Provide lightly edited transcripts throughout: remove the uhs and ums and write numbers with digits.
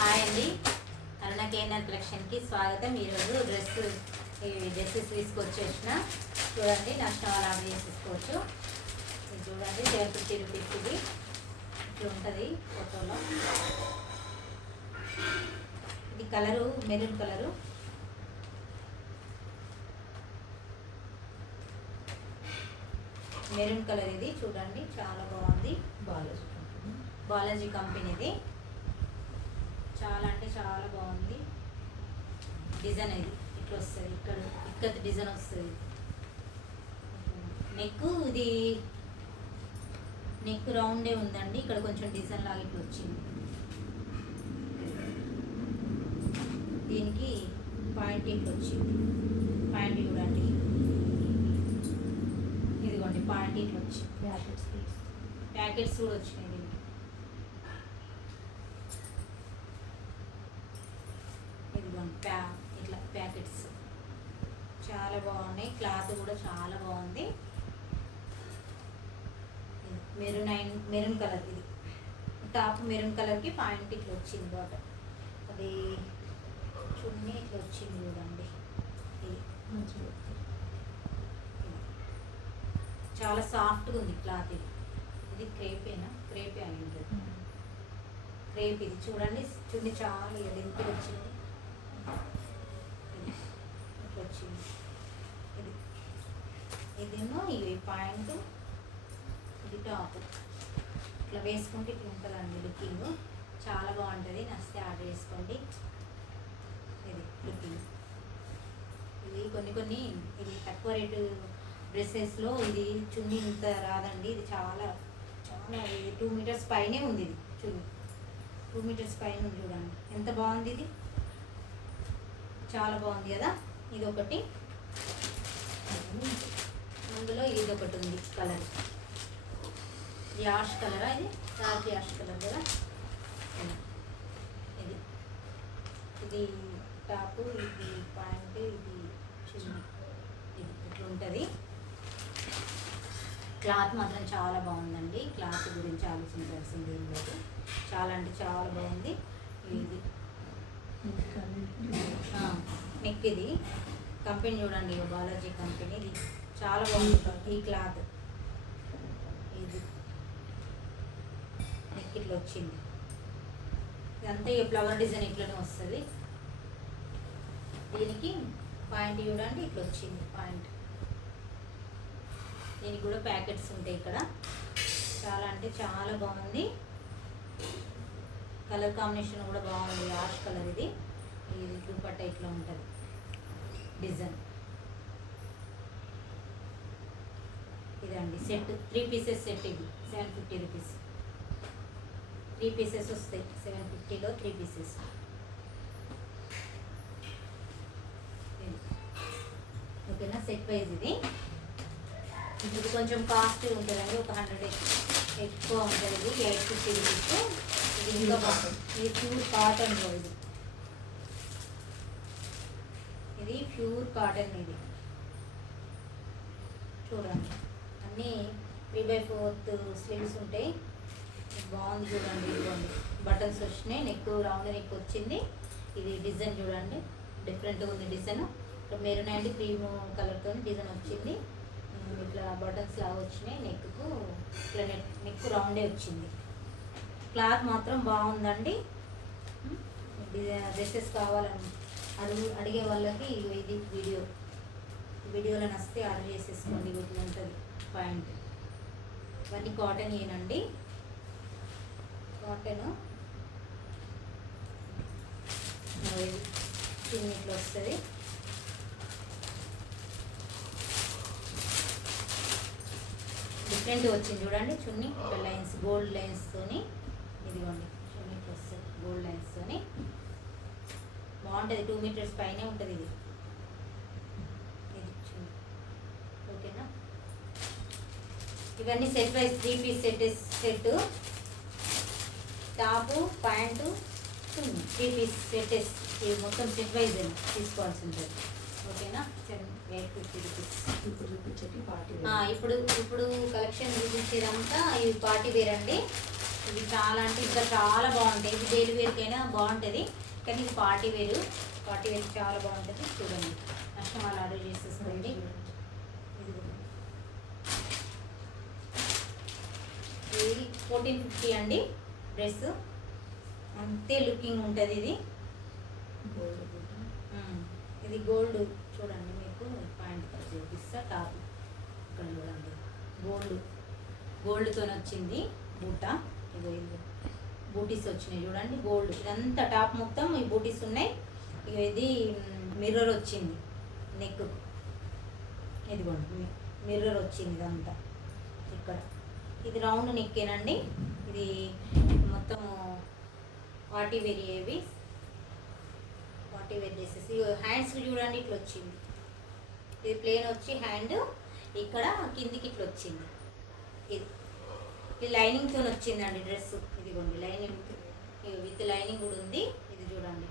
Hi అండి, అరుణ KNR కలెక్షన్కి స్వాగతం. ఈరోజు డ్రెస్సెస్ తీసుకొచ్చేసిన చూడండి. నష్టం వాళ్ళు ఆర్డర్ చేసేసుకోవచ్చు. ఇది చూడండి, 750 రూపీస్. ఇది ఇట్లా ఉంటుంది ఫోటోలో. ఇది colour maroon colour. Maroon colour ఇది చూడండి, చాలా బాగుంది. బాలాజీ కంపెనీది. చాలా అంటే చాలా బాగుంది. డిజైన్ ఇది ఇట్లా వస్తుంది, ఇక్కడ డిజైన్ వస్తుంది. నెక్ రౌండే ఉందండి, ఇక్కడ కొంచెం డిజైన్ లాగా ఇట్లా వచ్చింది. దీనికి పాయింట్ ఇట్లా వచ్చింది. పాయింట్ చూడండి, ఇదిగోండి పాయింట్ ఇట్లా వచ్చింది. ప్యాకెట్స్ కూడా వచ్చినాయి. ఇట్లా ప్యాకెట్స్ చాలా బాగున్నాయి. క్లాత్ కూడా చాలా బాగుంది. Maroon colour. ఇది టాప్ మెరూన్ కలర్కి పాయింట్ ఇట్లా వచ్చింది. బాటమ్ అది చున్నీ ఇట్లా వచ్చింది చూడండి. ఇది చాలా సాఫ్ట్గా ఉంది క్లాత్. ఇది క్రేపే అని ఉంటుంది. క్రేప్ ఇది చూడండి. చున్నీ చాలా లెంత్ వచ్చింది. వచ్చింది ఇదేమో ఇవి పాయింట్, ఇది టాప్. ఇట్లా వేసుకుంటే ఇట్లా ఉంటుందండి లుకింగ్. చాలా బాగుంటుంది. నచ్చితే ఆర్డర్ చేసుకోండి. ఇది లుకింగ్. ఇది కొన్ని ఇది తక్కువ రేటు డ్రెస్సెస్లో ఇది చున్నీ ఇంత రాదండి. ఇది చాలా 2 మీటర్స్ పైనే ఉంది. ఇది చున్నీ 2 మీటర్స్ పైన ఉంది. చూడండి ఎంత బాగుంది. ఇది చాలా బాగుంది కదా. ఇది ఒకటి, అందులో ఇది ఒకటి ఉంది కలర్. యాష్ కలరా? ఇది డార్క్ యాష్ కలర్ కదా. ఇది టాపు, ఇది ప్యాంట్, ఇది చిన్న, ఇది ఇట్లా ఉంటుంది. క్లాత్ మాత్రం చాలా బాగుందండి. క్లాత్ గురించి ఆలోచించాల్సింది ఏం లేదు. చాలా అంటే చాలా బాగుంది. ఇది నెక్. ఇది కంపెనీ చూడండి, బాలాజీ కంపెనీ. ఇది చాలా బాగుంది. ఈ క్లాత్ ఇది నెక్ ఇట్లా వచ్చింది. ఇదంతా ఈ ఫ్లవర్ డిజైన్ ఇట్లనే వస్తుంది. దీనికి పాయింట్ చూడండి ఇట్లా వచ్చింది పాయింట్. దీనికి కూడా ప్యాకెట్స్ ఉంటాయి ఇక్కడ. చాలా అంటే చాలా బాగుంది. కలర్ కాంబినేషన్ కూడా బాగుంది. Ash colour. ఇది దుపట్టా ఇట్లా ఉంటుంది డిజైన్. ఇదండి సెట్, 3 పీసెస్ సెట్. ఇది 750 రూపీస్. 3 పీసెస్ వస్తాయి. 750లో 3 పీసెస్. ఓకేనా. సెట్ వైజ్ ఇది. ఇది కొంచెం కాస్ట్ ఉంటుందండి. ఒక 100 ఎక్కువ ఉంటుంది. ఇది 850 రూపీస్. ఇది ఇంకా బాగుంటుంది. ఇది ప్యూర్ కాటన్. ఇది ప్యూర్ కాటన్. ఇది చూడండి, అన్నీ 3/4 స్లీవ్స్ ఉంటాయి. బాగుంది చూడండి. ఇదిగోండి బటన్స్ వచ్చినాయి. నెక్ రౌండ్ నెక్ వచ్చింది. ఇది డిజైన్ చూడండి, డిఫరెంట్గా ఉంది డిజైన్. ఇట్లా మెరూన్ అండ్ క్రీమ్ కలర్తో డిజైన్ వచ్చింది. ఇట్లా బటన్స్ లాగా వచ్చినాయి. నెక్కు ఇట్లా నెక్ రౌండే వచ్చింది. క్లాత్ మాత్రం బాగుందండి. డ్రెస్సెస్ కావాలని అడిగే వాళ్ళకి ఇది వీడియోలో నచ్చితే ఆర్డర్ చేసేసుకోండి. ఇట్లా ఉంటుంది పాయింట్. ఇవన్నీ కాటన్ ఏనండి. కాటన్ చిన్న ఇట్లా వస్తుంది. డిఫరెంట్గా వచ్చింది చూడండి. చున్నీ ఇట్లా లైన్స్, గోల్డ్ లైన్స్తోని. ఇదిగోండి చున్నీ ఇట్లా వస్తుంది గోల్డ్ లైన్స్తోని. బాగుంటుంది. 2 మీటర్స్ పైనే ఉంటుంది. ఇది చున్నీ. ఓకేనా. ఇవన్నీ set wise 3 piece set. Top, pant, చున్నీ 3 పీస్ సెట్. ఇవి మొత్తం సెట్ వైజ్ తీసుకోవాల్సి ఉంటుంది. ఓకేనా 850 రూపీస్. ఇప్పుడు చూపించేటి పార్టీ ఇప్పుడు ఇప్పుడు కలెక్షన్ చూపించేదంతా ఇవి పార్టీ వేర్ అండి. ఇవి చాలా అంటే ఇంకా చాలా బాగుంటాయి. ఇది డైలీ వేర్కైనా బాగుంటుంది, కానీ ఇది పార్టీ వేర్ చాలా బాగుంటుంది. చూడండి, నష్టం వాళ్ళు ఆర్డర్ చేసేసుకోండి. ఇది 1450 అండి డ్రెస్. అంతే లుకింగ్ ఉంటుంది ఇది. ఇది గోల్డ్ చూడండి, మీకు పాయింట్ చూపిస్తా. టాప్ ఇక్కడ చూడండి, గోల్డ్తో వచ్చింది బూట. ఇగో ఇది బూటీస్ వచ్చినాయి చూడండి, గోల్డ్. ఇదంతా టాప్ మొత్తం ఈ బూటీస్ ఉన్నాయి. ఇక ఇది మిర్రర్ వచ్చింది నెక్, ఇదిగోండి మిర్రర్ వచ్చింది ఇదంతా ఇక్కడ. ఇది రౌండ్ నెక్కేనండి. ఇది మొత్తం పార్టీ వేర్ డ్రెస్సెస్. హ్యాండ్స్ చూడండి ఇట్లా వచ్చింది. ఇది ప్లేన్ వచ్చి హ్యాండ్ ఇక్కడ కిందికి ఇట్లా వచ్చింది. ఇది లైనింగ్తో వచ్చిందండి డ్రెస్. ఇదిగోండి లైనింగ్ విత్ లైనింగ్ కూడా ఉంది. ఇది చూడండి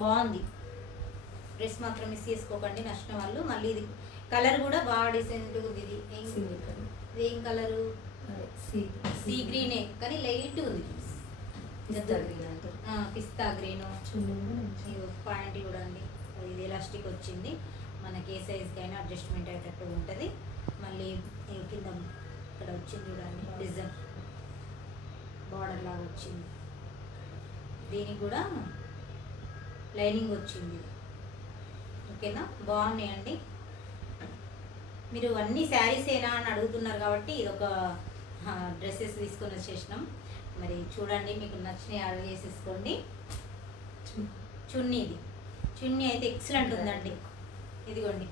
బాగుంది డ్రెస్. మాత్రం మిస్ చేసుకోకండి నచ్చిన వాళ్ళు. మళ్ళీ ఇది కలర్ కూడా బాగా డీసెంట్గా ఉంది. ఇది ఏం కలరు? సీ గ్రీనే, కానీ లైట్ ఉంది. పిస్తా గ్రీన్. పాయింట్ చూడండి, ఇది ఎలాస్టిక్ వచ్చింది. మనకి ఏ సైజ్కైనా అడ్జస్ట్మెంట్ అయ్యేటట్టు ఉంటుంది. మళ్ళీ కింద ఇక్కడ వచ్చింది చూడండి డిజైన్, బార్డర్ లాగా వచ్చింది. దీనికి కూడా లైనింగ్ వచ్చింది. ఓకేనా, బాగున్నాయండి. మీరు అన్ని శారీస్ ఏనా అని అడుగుతున్నారు కాబట్టి ఇది ఒక డ్రెస్సెస్ తీసుకొని వచ్చేసినాం. మరి చూడండి, మీకు నచ్చినవి ఆర్డర్ చేసేసుకోండి. చున్నీ అయితే ఎక్సలెంట్ ఉందండి. ఇదిగోండి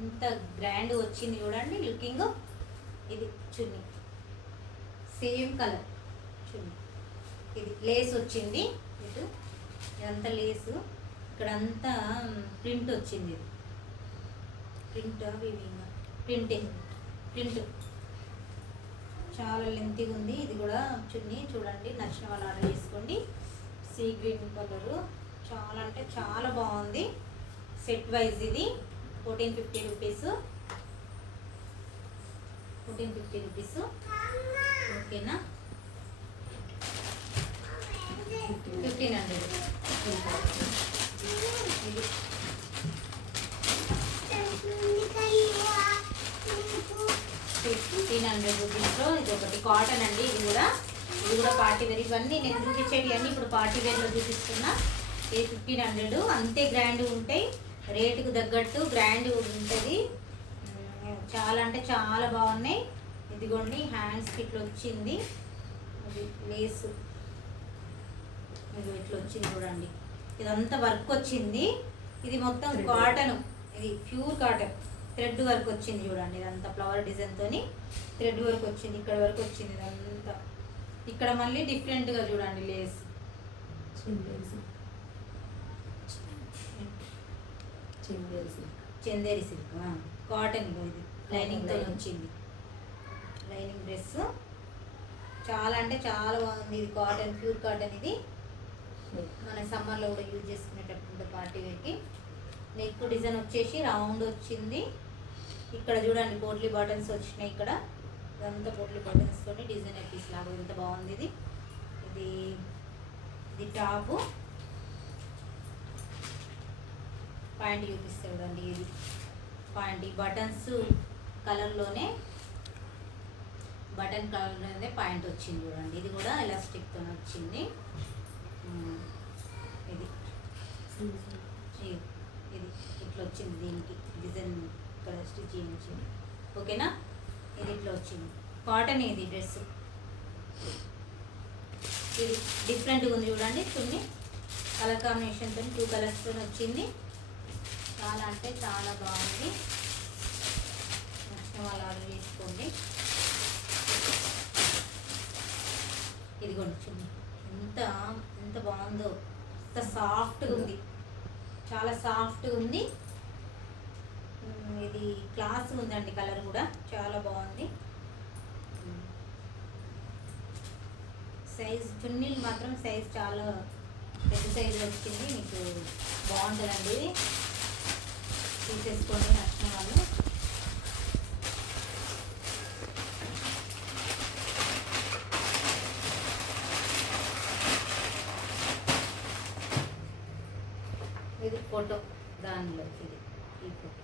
ఇంత గ్రాండ్ వచ్చింది చూడండి లుకింగ్. ఇది చున్నీ సేమ్ కలర్ చున్నీ. ఇది లేస్ వచ్చింది. ఇదంతా లేసు, ఇక్కడంతా ప్రింట్ వచ్చింది. ప్రింట్ చాలా లెంతీగా ఉంది. ఇది కూడా చున్నీ చూడండి, నచ్చిన వాళ్ళు ఆర్డర్ చేసుకోండి. సీ గ్రీన్ కలరు చాలా అంటే చాలా బాగుంది. సెట్ వైజ్ ఇది 1450 రూపీస్. ఓకేనా, 1500. ఇది 1500 రూపీస్లో ఇది ఒకటి కాటన్ అండి. ఇది కూడా పార్టీ వేర్. ఇవన్నీ నేను చూపించేవి అన్నీ ఇప్పుడు పార్టీ వేర్లో చూపిస్తున్నా. ఇది 1500. అంతే గ్రాండ్ ఉంటాయి, రేటుకు తగ్గట్టు గ్రాండ్ ఉంటుంది. చాలా అంటే చాలా బాగున్నాయి. ఇదిగోండి హ్యాండ్స్కి ఇట్లా వచ్చింది. ఇది లేసు ఇది ఇట్లా వచ్చింది చూడండి. ఇదంతా వర్క్ వచ్చింది. ఇది మొత్తం కాటన్, ఇది ప్యూర్ కాటన్. థ్రెడ్ వర్క్ వచ్చింది చూడండి. ఇదంతా ఫ్లవర్ డిజైన్తో థ్రెడ్ వర్క్ వచ్చింది. ఇక్కడ వరకు వచ్చింది ఇదంతా. ఇక్కడ మళ్ళీ డిఫరెంట్గా చూడండి లేస్. Chanderi silk cotton. ఇది లైనింగ్తో వచ్చింది. లైనింగ్ డ్రెస్ చాలా అంటే చాలా బాగుంది. ఇది కాటన్, ప్యూర్ కాటన్. ఇది మన సమ్మర్లో కూడా యూజ్ చేసుకునేటప్పుడు పార్టీ వేర్కి. నెక్ డిజైన్ వచ్చేసి రౌండ్ వచ్చింది. ఇక్కడ చూడండి పోట్లీ బటన్స్ వచ్చినాయి. ఇక్కడ ఇదంతా పోట్లీ బటన్స్తో డిజైనర్ పీస్ లాగా ఎంత బాగుంది. ఇది టాపు. పాయింట్ చూపిస్తే చూడండి, ఇది పాయింట్. ఈ బటన్స్ కలర్లోనే పాయింట్ వచ్చింది చూడండి. ఇది కూడా ఎలాస్టిక్తో వచ్చింది. ఇది ఇట్లా వచ్చింది. దీనికి డిజైన్ ఇక్కడ స్టిచ్చింగ్ వచ్చింది. ఓకేనా, ఇది ఇట్లా వచ్చింది. కాటన్ ఇది డ్రెస్. ఇది డిఫరెంట్గా ఉంది చూడండి. చున్నీ కలర్ కాంబినేషన్తో 2 కలర్స్తో వచ్చింది. చాలా అంటే చాలా బాగుంది. నచ్చిన వాళ్ళు ఆర్డర్ చేసుకోండి. ఇదిగోండి చున్నీ ఎంత బాగుందో. ఎంత సాఫ్ట్గా ఉంది, చాలా సాఫ్ట్గా ఉంది. ఇది క్లాస్ ఉందండి. కలర్ కూడా చాలా బాగుంది. సైజ్ చున్నీలు మాత్రం సైజ్ చాలా పెద్ద సైజు వచ్చింది. మీకు బాగుంటుందండి ఇది. తీసేసుకొని నచ్చిన వాళ్ళు. ఇది ఫోటో దానిలో ఇది ఈ ఫోటో.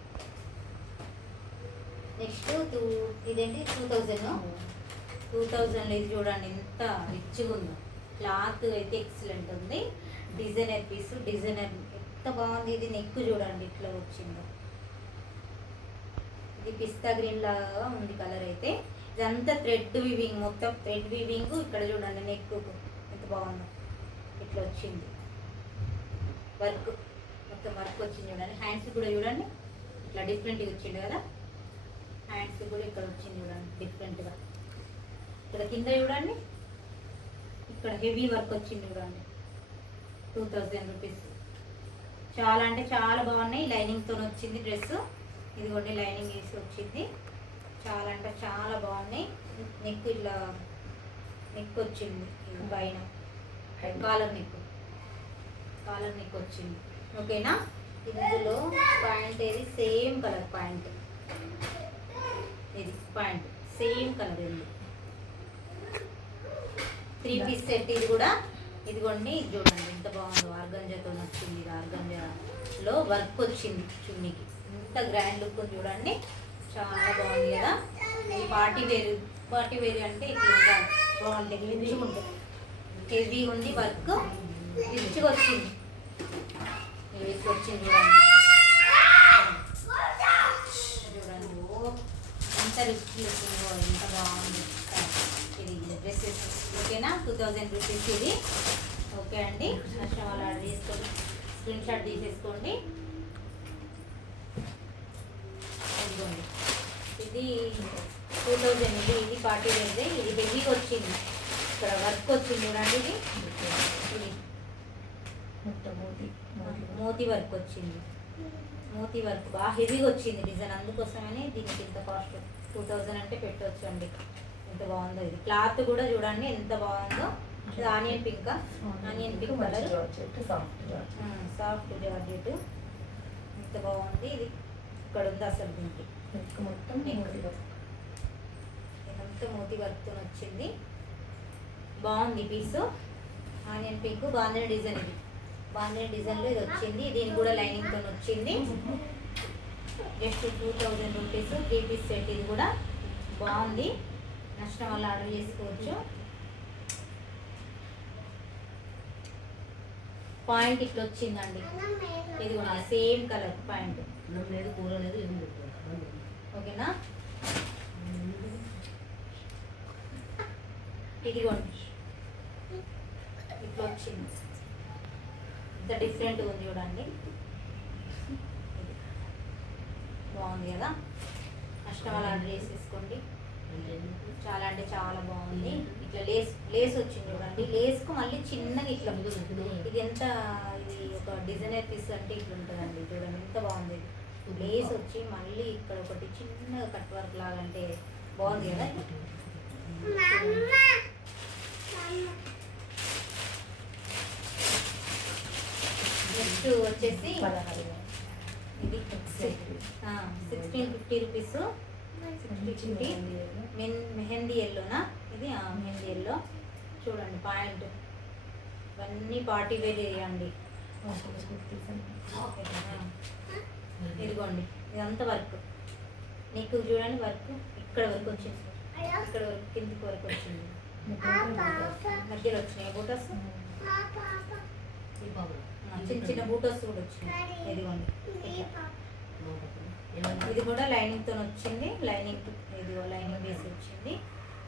నెక్స్ట్ ఇదేంటి 2000లో ఇది చూడండి ఎంత రిచ్గా ఉందో. క్లాత్ అయితే ఎక్సలెంట్ ఉంది. డిజైనర్ పీస్, డిజైనర్ ఎంత బాగుంది. ఇది నెక్ చూడండి ఇట్లా వచ్చిందో. ఇది పిస్తా గ్రీన్ లాగా ఉంది కలర్ అయితే. ఇదంతా థ్రెడ్ వీవింగ్, మొత్తం థ్రెడ్ వీవింగ్. ఇక్కడ చూడండి నెక్ ఎంత బాగుందో ఇట్లా వచ్చింది. వర్క్ మొత్తం వర్క్ వచ్చింది చూడండి. హ్యాండ్స్ కూడా చూడండి ఇట్లా డిఫరెంట్గా వచ్చింది కదా. హ్యాండ్స్ కూడా ఇక్కడ వచ్చింది చూడండి డిఫరెంట్గా. ఇక్కడ కింద చూడండి ఇక్కడ హెవీ వర్క్ వచ్చింది చూడండి. 2000 రూపీస్. చాలా అంటే చాలా బాగున్నాయి. లైనింగ్తో వచ్చింది డ్రెస్. ఇదిగోండి లైనింగ్ వేసి వచ్చింది. చాలా అంటే చాలా బాగున్నాయి. నెక్ ఇట్లా నెక్ వచ్చింది పైన కాలర్ నెక్ వచ్చింది. ఓకేనా. ఇందులో ప్యాంట్ ఏది సేమ్ కలర్ ప్యాంట్. ఇది ప్యాంట్ సేమ్ కలర్ ఉంది. 3 పీస్ సెట్ ఇది కూడా. ఇదిగోండి చూడండి ఎంత బాగుందో. ఆర్గంజాతో వచ్చింది. ఇది ఆర్గంజాలో వర్క్ వచ్చింది చున్నీకి. ఎంత గ్రాండ్ లుక్ చూడండి. చాలా బాగుంది కదా. ఇది పార్టీ వేర్ అంటే ఇట్లా ఉండాలి. బాగుంటుంది. రిచ్గా ఉంటుంది. హెవీ ఉంది వర్క్. రిచ్గా వచ్చింది. ఇట్లా వచ్చింది చూడండి. ఎంత రిచ్ వచ్చిందో. ఎంత బాగుంది ఇది డ్రెస్సెస్. ఓకేనా. 2000 రూపీస్ ఇది. ఓకే అండి. నష్టం వాళ్ళు ఆర్డర్ చేసుకోండి. స్క్రీన్ షాట్ తీసేసుకోండి. ఇదిగోండి ఇది 2000 ఇది పార్టీ వేర్దే. ఇది హెవీగా వచ్చింది. ఇక్కడ వర్క్ వచ్చింది చూడండి. ఇది మోతీ వర్క్ వచ్చింది. మోతీ వర్క్ బాగా హెవీగా వచ్చింది డిజైన్. అందుకోసమని దీనికి ఇంత కాస్ట్. 2000 అంటే పెట్టవచ్చు అండి. ఎంత బాగుందో. ఇది క్లాత్ కూడా చూడండి ఎంత బాగుందో. ఇది onion pink colour. Soft georgette ఎంత బాగుంది. ఇది ఇక్కడ ఉంది అసలు దీనికి ఇదంతా మోతీ వర్క్తో వచ్చింది. బాగుంది piece. Onion pink bandhani design. ఇది బాంధని డిజైన్లో ఇది వచ్చింది. దీనికి కూడా లైనింగ్తో వచ్చింది. Just 2000 rupees 3 piece set. ఇది కూడా బాగుంది. నష్టం వల్ల ఆర్డర్ చేసుకోవచ్చు. పాయింట్ ఇట్లా వచ్చిందండి. ఇది కూడా సేమ్ కలర్ పాయింట్. ఓకేనా. ఇదిగోండి ఇట్లా వచ్చింది. ఇంత డిఫరెంట్గా ఉంది చూడండి. బాగుంది కదా. నష్టం వల్ల ఆర్డర్ చేసేసుకోండి. చాలా అంటే చాలా బాగుంది. ఇట్లా లేస్ వచ్చింది చూడండి. లేస్కు మళ్ళీ చిన్నగా ఇట్లా ఇది ఎంత ఇది ఒక డిజైనర్ పీస్ అంటే ఇట్లా ఉంటుందండి. చూడండి ఎంత బాగుంది. లేస్ వచ్చి మళ్ళీ ఇక్కడ ఒకటి చిన్నగా కట్ వర్క్ లాగా అంటే బాగుంది కదా. నెక్స్ట్ వచ్చేసి ఇది 1650 రూపీస్. మెహందీ ఎల్లోనా ఇది. మెహందీ ఎల్లో చూడండి. పాయింట్ ఇవన్నీ పార్టీ వేర్ చేయండి. ఇదిగోండి ఇదంతా వర్క్. నీకు చూడండి వర్క్ ఇక్కడ వరకు వచ్చింది. ఇక్కడ వరకు కిందికి వరకు వచ్చింది. మధ్యలో వచ్చినాయి బూటస్. చిన్న చిన్న బూటస్ కూడా వచ్చినాయి. ఇదిగోండి ఇది కూడా లైనింగ్తో వచ్చింది. లైనింగ్ ఇదిగో లైనింగ్ వేసి వచ్చింది.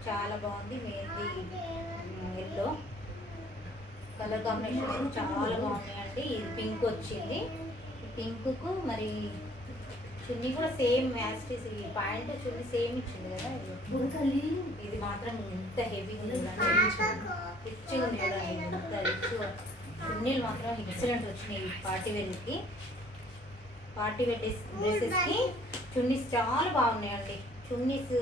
చాలా బాగుంది. మెహందీ ఎల్లో కలర్ కాంబినేషన్ చాలా బాగున్నాయండి. ఇది పింక్ వచ్చింది. పింక్కు మరి చున్నీ కూడా సేమ్ మ్యాస్టీస్. ఈ ప్యాంట్ చున్నీ సేమ్ ఇచ్చింది కదా. ఇది మాత్రం ఎంత హెవీ ఉంది రిచ్గా ఉంది కదా. ఎంత రిచ్గా చున్నీలు మాత్రం ఎక్సలెంట్ వచ్చినాయి. పార్టీ వేర్కి పార్టీ వేర్ డ్రెస్సెస్కి చున్నీస్ చాలా బాగున్నాయండి. చున్నీస్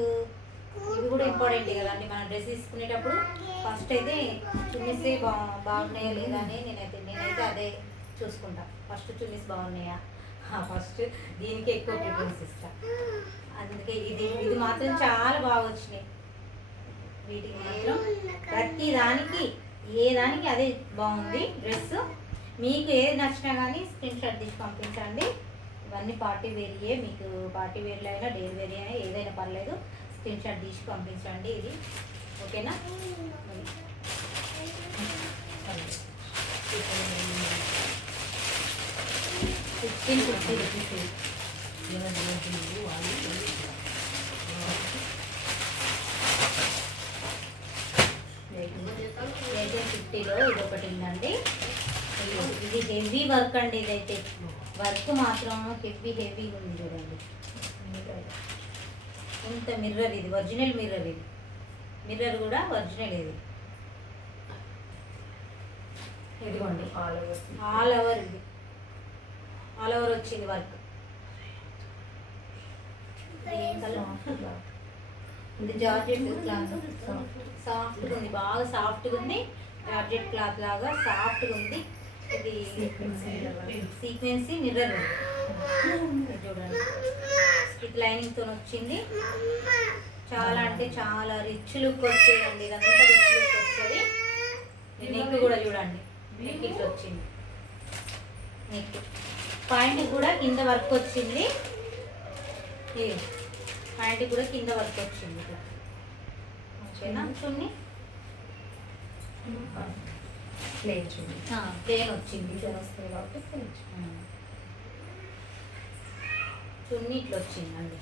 ఇవి కూడా ఇంపార్టెంట్ కదండి. మనం డ్రెస్ తీసుకునేటప్పుడు ఫస్ట్ అయితే చున్నీసే బాగున్నాయా లేదా అని నేనైతే అదే చూసుకుంటా. ఫస్ట్ చున్నీస్ బాగున్నాయా, ఫస్ట్ దీనికి ఎక్కువ ప్రిఫరెన్స్ ఇస్తా. అందుకే ఇది ఇది మాత్రం చాలా బాగా వచ్చినాయి. వీటికి మాత్రం ప్రతి దానికి ఏ దానికి అదే బాగుంది డ్రెస్. మీకు ఏది నచ్చినా కానీ స్క్రీన్ షాట్ తీసి పంపించండి. ఇవన్నీ పార్టీ వేరియే, మీకు పార్టీ వేర్లో అయినా డైలీ వేర్ అయినా ఏదైనా పర్లేదు, స్క్రీన్ షాట్ తీసి పంపించండి. ఇది ఓకేనా? 1550 రూపీస్. 1850లో ఇది ఒకటి ఉందండి. ఇది హెవీ వర్క్ అండి. ఇదైతే వర్క్ మాత్రం హెవీ ఉంది చూడండి. ఇంత మిర్రర్, ఇది ఒరిజినల్ మిర్రర్. ఇది మిర్రర్ కూడా ఒరిజినల్. ఇది ఇదిగోండి ఆల్ ఓవర్. ఇది ఆల్ ఓవర్ వచ్చింది వర్క్. ఇది జార్జెట్ క్లాత్, సాఫ్ట్గా ఉంది, బాగా సాఫ్ట్గా ఉంది. జార్జెట్ క్లాత్ లాగా సాఫ్ట్గా ఉంది. ఇది సీక్వెన్సీ మిర్రర్ చూడండి. ఇది లైనింగ్తో వచ్చింది. చాలా అంటే చాలా రిచ్ లుక్ వచ్చేదండి. ఇదంతా రిచ్ లుక్ వస్తుంది. నెక్ కూడా చూడండి, నెక్ ఇట్లా వచ్చింది. నెక్ పాయింట్ కూడా కింద వర్క్ వచ్చింది. పాయింట్ కూడా కింద వర్క్ వచ్చింది. ఓకేనా? చున్నీ ప్లేన్ వచ్చింది. చున్నీ ఇట్లా వచ్చిందండి.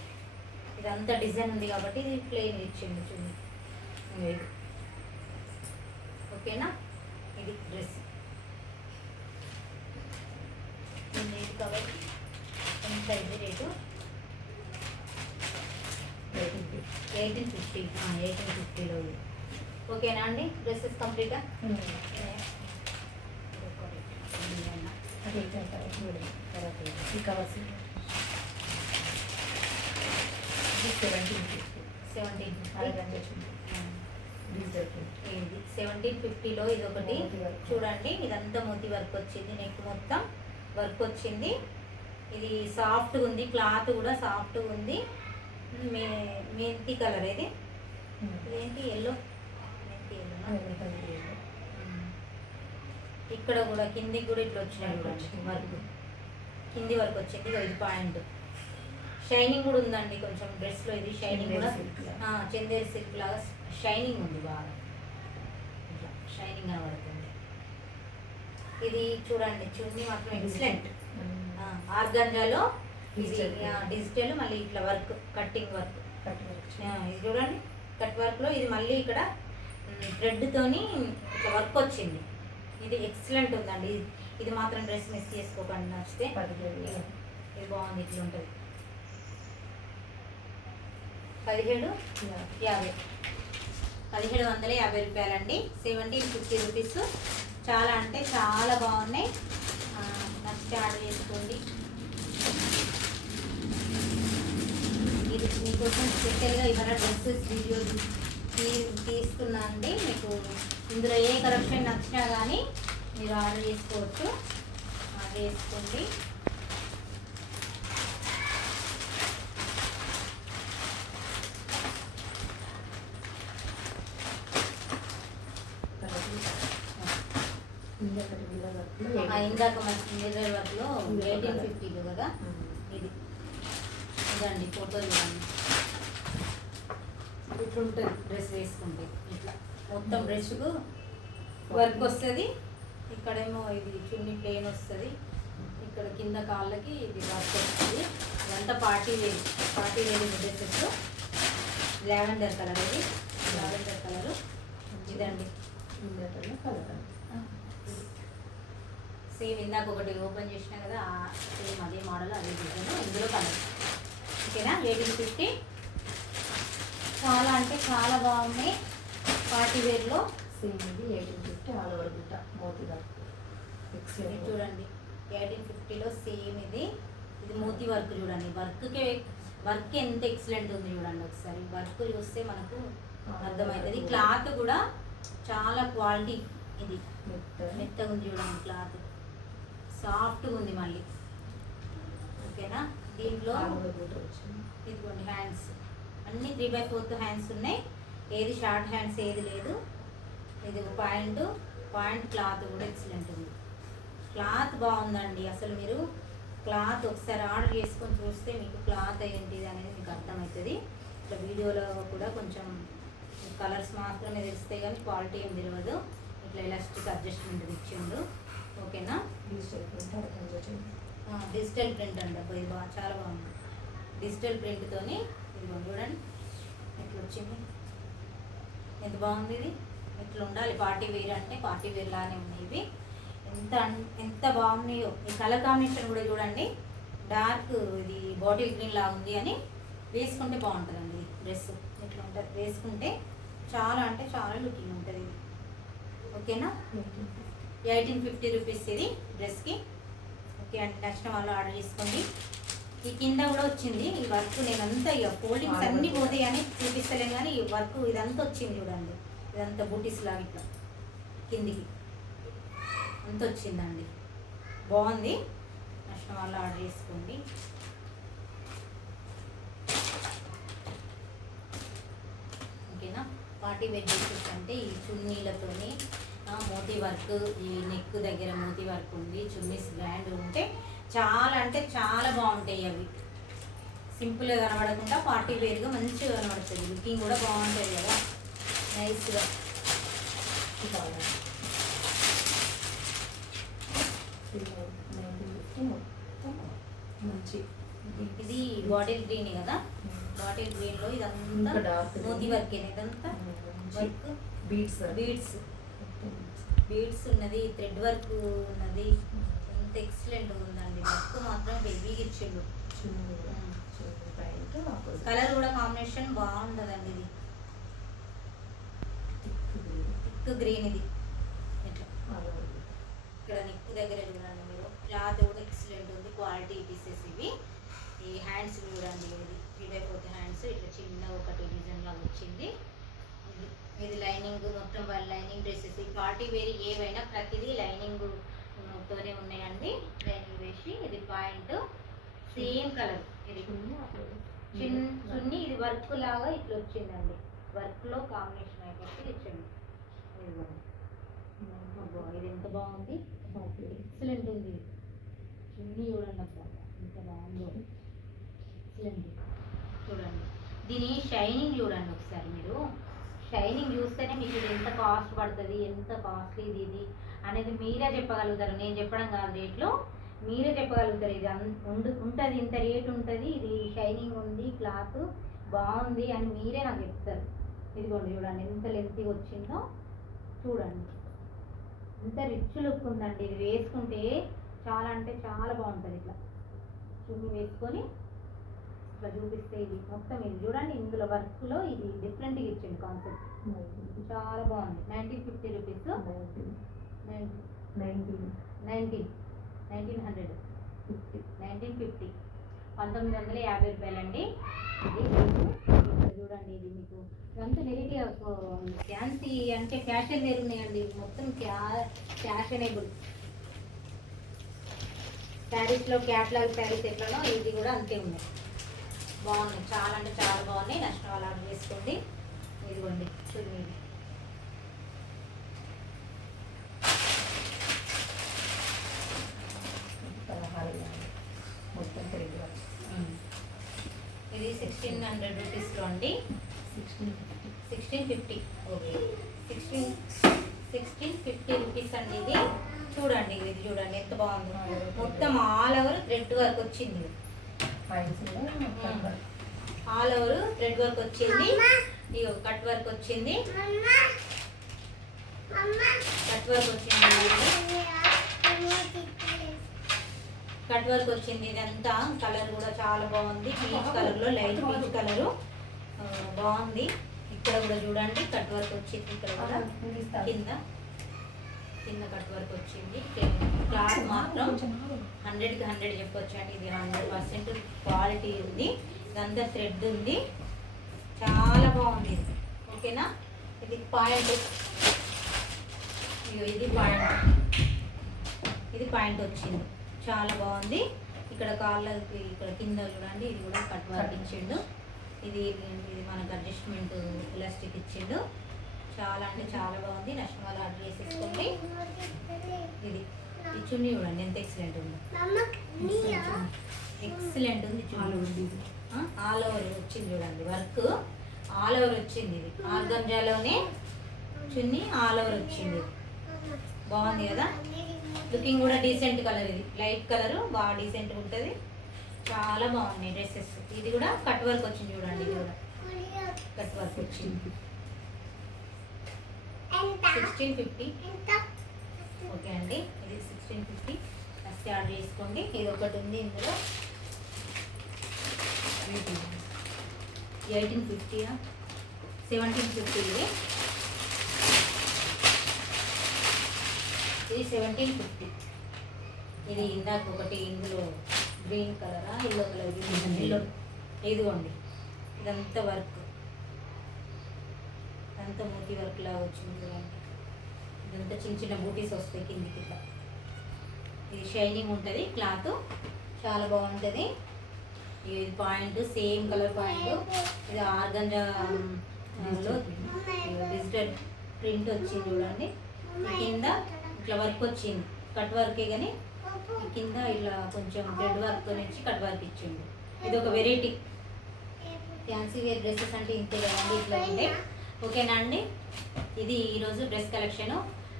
ఇదంతా డిజైన్ ఉంది కాబట్టి ఇది ప్లేన్ ఇచ్చింది చున్నీ. ఓకేనా? ఇది డ్రెస్ కాబట్టి ఎంత ఇది రేటు? 1850లో ఇది. ఓకేనా అండి? డ్రెస్సెస్ కంప్లీటా? 1750లో ఇది ఒకటి చూడండి. ఇదంతా మోతీ వర్క్ వచ్చింది. నెక్ మొత్తం వర్క్ వచ్చింది. ఇది సాఫ్ట్గా ఉంది, క్లాత్ కూడా సాఫ్ట్గా ఉంది. మెంతి కలర్. ఇది ఇదేంటి? ఎల్లో. మెంతి ఎల్లో. ఇక్కడ కూడా కిందికి కూడా ఇట్లా వచ్చినాయి వర్క్. కింది వర్క్ వచ్చింది. ఇది పాయింట్. షైనింగ్ కూడా ఉందండి కొంచెం డ్రెస్లో. ఇది షైనింగ్ కూడా చందేరి సిల్క్ లాగా షైనింగ్ ఉంది. బాగా ఇట్లా షైనింగ్ కనబడుతుంది. ఇది చూడండి, చున్నీ మాత్రం ఎక్సలెంట్. ఆర్గంజాలో డిజిటల్, మళ్ళీ ఇట్లా వర్క్, కట్టింగ్ వర్క్. ఇది చూడండి, కట్ వర్క్లో ఇది మళ్ళీ ఇక్కడ థ్రెడ్తోని ఇట్లా వర్క్ వచ్చింది. ఇది ఎక్సలెంట్ ఉందండి. ఇది మాత్రం డ్రెస్ మిస్ చేసుకోకండి. నచ్చితే ఇది బాగుంది. ఇట్లా ఉంటుంది. 1750 రూపాయలండి. 1750 రూపీస్. చాలా అంటే చాలా బాగున్నాయి. నచ్చితే ఆర్డర్ చేసుకోండి. ఇది మీకోసం స్పెషల్గా ఇవాళ డ్రెస్సెస్ వీడియో తీస్తున్నా అండి. మీకు ఇందులో ఏ కలెక్షన్ నచ్చినా కానీ మీరు ఆర్డర్ చేసుకోవచ్చు. ఆర్డర్ చేసుకోండి. ఇందాక మంచి మిర్రర్ వర్క్లో 1850 కదా. ఇది ఇదండి ఫోటో చూడండి. ఇట్లా ఉంటుంది డ్రెస్ వేసుకుంటే. ఇట్లా మొత్తం డ్రెస్కు వర్క్ వస్తుంది. ఇక్కడేమో ఇది చున్నీ ప్లేన్ వస్తుంది. ఇక్కడ కింద కాళ్ళకి ఇది వర్క్ వస్తుంది. ఇదంతా party wear dresses. Lavender colour. ఇది లావెండర్ కలరు. ఇదండి సేమ్ ఇందాక ఒకటి ఓపెన్ చేసినా కదా, సేమ్ అదే మోడల్, అదే డిజైన్. ఇందులో కలర్. ఓకేనా? 1850. చాలా అంటే చాలా బాగున్నాయి. పార్టీ వేర్లో సేమ్ ఇది 1850 ఆల్ ఓవర్ బిట్ట మోతీ వర్క్. చూడండి 1850లో సేమ్ ఇది మోతీ వర్క్. చూడండి వర్క్ ఎంత ఎక్సలెంట్ ఉంది చూడండి. ఒకసారి వర్క్ చూస్తే మనకు అర్థమవుతుంది. క్లాత్ కూడా చాలా క్వాలిటీ. ఇది మెత్తగా ఉంది చూడండి. క్లాత్ సాఫ్ట్గా ఉంది. మళ్ళీ ఓకేనా. దీంట్లో ఆల్ ఓవర్ బూట వచ్చింది. ఇదిగోండి హ్యాండ్స్ అన్నీ 3/4 హ్యాండ్స్ ఉన్నాయి. ఏది షార్ట్ హ్యాండ్స్ ఏది లేదు. ఇది పాయింట్ క్లాత్ కూడా ఎక్సలెంట్ ఉంది. క్లాత్ బాగుందండి. అసలు మీరు క్లాత్ ఒకసారి ఆర్డర్ చేసుకొని చూస్తే మీకు క్లాత్ ఏంటిది అనేది మీకు అర్థమవుతుంది. ఇట్లా వీడియోలో కూడా కొంచెం కలర్స్ మాత్రమే తెలుస్తాయి కానీ క్వాలిటీ ఏం తెలియదు. ఇట్లా ఎలాస్టిక్ అడ్జస్ట్మెంట్ ఇచ్చిండు. ఓకేనా. డిజిటల్ ప్రింట్ అండి. అబ్బా ఇది చాలా బాగుంది. డిజిటల్ ప్రింట్తోని ఇదిగో చూడండి ఎట్లా వచ్చింది, ఎంత బాగుంది. ఇది ఇట్లా ఉండాలి. పార్టీ వేర్ అంటే పార్టీ వేర్ లానే ఉన్నాయి ఇవి. ఎంత బాగున్నాయో. ఈ కలర్ కాంబినేషన్ కూడా చూడండి. డార్క్ ఇది బాటిల్ గ్రీన్ లాగా ఉంది అని వేసుకుంటే బాగుంటుందండి. డ్రెస్ ఇట్లా ఉంటుంది వేసుకుంటే చాలా అంటే చాలా లుకింగ్ ఉంటుంది ఇది. ఓకేనా. 1850 రూపీస్ ఇది డ్రెస్కి. ఓకే అండి. నచ్చిన వాళ్ళు ఆర్డర్ చేసుకోండి. ఈ కింద కూడా వచ్చింది ఈ వర్క్. నేనంతా ఇక ఫోల్డింగ్స్ అన్నీ పోతాయి అని చూపిస్తలేను కానీ ఈ వర్క్ ఇదంతా వచ్చింది చూడండి. ఇదంతా బూటీస్ లాగా ఇట్లా కిందికి అంత వచ్చిందండి. బాగుంది. నచ్చిన వాళ్ళు ఆర్డర్ చేసుకోండి. ఓకేనా. పార్టీ వేర్ డ్రెస్సెస్ అంటే ఈ చున్నీలతోని మోతీ వర్క్, ఈ నెక్ దగ్గర మోతీ వర్క్ ఉంది. చున్నీస్ గ్రాండ్ ఉంటే చాలా అంటే చాలా బాగుంటాయి అవి. సింపుల్గా కనబడకుండా పార్టీ వేర్గా మంచిగా కనబడుతుంది. లుకింగ్ కూడా బాగుంటుంది కదా నైస్గా. మంచి ఇది బాటిల్ గ్రీన్ కదా. బాటిల్ గ్రీన్లో ఇదంతా మోతీ వర్క్. ఇదంతా వర్క్ బీడ్స్ ఉన్నది, థ్రెడ్ వర్క్ ఉన్నది. ఎంత ఎక్సలెంట్ ఉందండి. వర్క్ మాత్రం హెవీగా ఇచ్చిండు. కలర్ కూడా కాంబినేషన్ బాగుంటుందండి. ఇది థిక్ గ్రీన్. ఇది ఇట్లా ఇక్కడ నెక్ దగ్గర చూడండి మీరు. క్లాత్ కూడా ఎక్సలెంట్ ఉంది. క్వాలిటీ పీసెస్ ఇవి. ఈ హ్యాండ్స్ చూడండి. ఇది 3/4 హ్యాండ్స్ ఇట్లా చిన్న ఒకటి డిజైన్ లాగా వచ్చింది. ఇది లైనింగ్ మొత్తం వాళ్ళ లైనింగ్ డ్రెస్సెస్. ఈ పార్టీ వేర్ ఏవైనా ప్రతిదీ లైనింగ్ తోనే ఉన్నాయండి. లైనింగ్ వేసి ఇది పాయింట్ సేమ్ కలర్. ఇది చున్నీ ఇది వర్క్ లాగా ఇట్లా వచ్చిందండి. వర్క్లో కాంబినేషన్ అయిపోతే ఇచ్చింది. ఇది ఎంత బాగుంది. ఎక్సలెంట్ ఉంది. చున్నీ చూడండి అబ్బా ఎంత బాగుందో. ఎక్సలెంట్ చూడండి. దీని షైనింగ్ చూడండి ఒకసారి మీరు. షైనింగ్ చూస్తేనే మీకు ఇది ఎంత కాస్ట్ పడుతుంది, ఎంత కాస్ట్లీ ఇది అనేది మీరే చెప్పగలుగుతారు. నేను చెప్పడం కాదు. రేట్లో మీరే చెప్పగలుగుతారు. ఇది ఉంటుంది, ఇంత రేట్ ఉంటుంది, ఇది షైనింగ్ ఉంది, క్లాత్ బాగుంది అని మీరే నాకు చెప్తారు. ఇదిగోండి చూడండి ఎంత లెంతీగా వచ్చిందో చూడండి. ఎంత రిచ్ లుక్ ఉందండి. ఇది వేసుకుంటే చాలా అంటే చాలా బాగుంటుంది. ఇట్లా చున్నీ వేసుకొని ఇట్లా చూపిస్తే ఇది మొత్తం ఇది చూడండి. ఇందులో వర్క్లో ఇది డిఫరెంట్గా ఇచ్చింది కాన్సెప్ట్. చాలా బాగుంది. 1950 రూపీస్. 1950 1950 రూపాయలండి. ఇది చూడండి. ఇది మీకు ఎంత వెరైటీగా ఫ్యాన్సీ అంటే ఫ్యాషన్ వేర్ ఉన్నాయండి. మొత్తం ఫ్యాషనబుల్ శారీస్లో క్యాట్లాగ్ శారీస్ ఎట్లనో ఇది కూడా అంతే ఉన్నాయి. బాగున్నాయి. చాలా అంటే చాలా బాగున్నాయి. నచ్చిన వాళ్ళు ఆర్డర్ చేసుకోండి. ఇదిగోండి చూడండి. ఇది 1600 రూపీస్లో అండి. 1650. ఓకే 1650 రూపీస్ అండి. ఇది చూడండి. ఇది చూడండి ఎంత బాగుందో. మొత్తం ఆల్ ఓవర్ థ్రెడ్ వర్క్ వచ్చింది. ఆల్ ఓవర్ థ్రెడ్ వర్క్ వచ్చింది. ఇది కట్ వర్క్ వచ్చింది. కట్ వర్క్ వచ్చింది. ఇదంతా కలర్ కూడా చాలా బాగుంది. పీచ్ కలర్లో లైట్ పీచ్ కలరు బాగుంది. ఇక్కడ కూడా చూడండి కట్ వర్క్ వచ్చింది. ఇక్కడ కూడా కింద కట్ వర్క్ వచ్చింది. క్లాత్ మాత్రం 100కి 100 చెప్పొచ్చు అండి. ఇది 100% క్వాలిటీ ఉంది. ఇదంతా థ్రెడ్ ఉంది. చాలా బాగుంది. ఓకేనా. ఇది పాయింట్. ఇది పాయింట్ వచ్చింది. చాలా బాగుంది. ఇక్కడ కాళ్ళకి ఇక్కడ కింద చూడండి, ఇది కూడా కట్ వర్క్ ఇచ్చిండు. ఇది మనకు అడ్జస్ట్మెంట్ ఎలాస్టిక్ ఇచ్చిండు. చాలా అంటే చాలా బాగుంది. నచ్చిన వాళ్ళు ఆర్డర్ చేసేసుకోండి. ఇది ఈ చున్నీ చూడండి ఎంత ఎక్సలెంట్ ఉంది, ఎక్సలెంట్ ఉంది చున్నీ. ఆల్ ఓవర్ వచ్చింది చూడండి, వర్క్ ఆల్ ఓవర్ వచ్చింది. ఇది ఆర్గంజాలోనే చున్నీ ఆల్ ఓవర్ వచ్చింది. బాగుంది కదా, లుకింగ్ కూడా డీసెంట్ కలర్. ఇది లైట్ కలర్, బాగా డీసెంట్గా ఉంటుంది. చాలా బాగున్నాయి డ్రెస్సెస్. ఇది కూడా కట్ వర్క్ వచ్చింది చూడండి, ఇది కూడా కట్ వర్క్ వచ్చింది. 1650. ఓకే అండి, ఇది 1650. ఫస్ట్ ఆర్డర్ చేసుకోండి. ఇది ఒకటి ఉంది ఇందులో 1850, 1750. ఇది 1750. ఇది ఇందాక ఒకటి ఇందులో గ్రీన్ కలరా ఎల్లో కలర్, ఎల్లో. ఇదిగోండి, ఇదంతా వర్క్, అంతా మోతీ వర్క్ లాగా వచ్చింది చూడండి. ఇదంతా చిన్న చిన్న బూటీస్ వస్తాయి కిందికి ఇట్లా. ఇది షైనింగ్ ఉంటుంది, క్లాత్ చాలా బాగుంటుంది. ఇది పాయింట్ సేమ్ కలర్ పాయింట్. ఇది ఆర్గంజాలో డిజిటల్ ప్రింట్ వచ్చింది చూడండి. కింద ఇట్లా వర్క్ వచ్చింది, కట్ వర్కే కానీ కింద ఇట్లా కొంచెం థ్రెడ్ వర్క్తో నుంచి కట్ వర్క్ ఇచ్చిండు. ఇది ఒక వెరైటీ. ఫ్యాన్సీ వేర్ డ్రెస్సెస్ అంటే ఇంతే కదండి, ఇట్లా ఉంటాయి. ఓకేనా అండి, ఇది ఈరోజు డ్రెస్ కలెక్షను.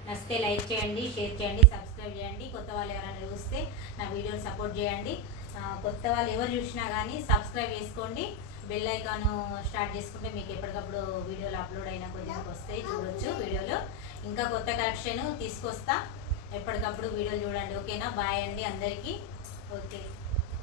నచ్చితే లైక్ చేయండి, షేర్ చేయండి, సబ్స్క్రైబ్ చేయండి. కొత్త వాళ్ళు ఎవరైనా చూస్తే నా వీడియోని సపోర్ట్ చేయండి. కొత్త వాళ్ళు ఎవరు చూసినా కానీ సబ్స్క్రైబ్ చేసుకోండి. బెల్ ఐకాన్ స్టార్ట్ చేసుకుంటే మీకు ఎప్పటికప్పుడు వీడియోలు అప్లోడ్ అయినా కొద్దిగా వస్తాయి, చూడొచ్చు వీడియోలో. ఇంకా కొత్త కలెక్షన్ తీసుకొస్తా, ఎప్పటికప్పుడు వీడియోలు చూడండి. ఓకేనా, బాయ్ అండి అందరికీ. ఓకే.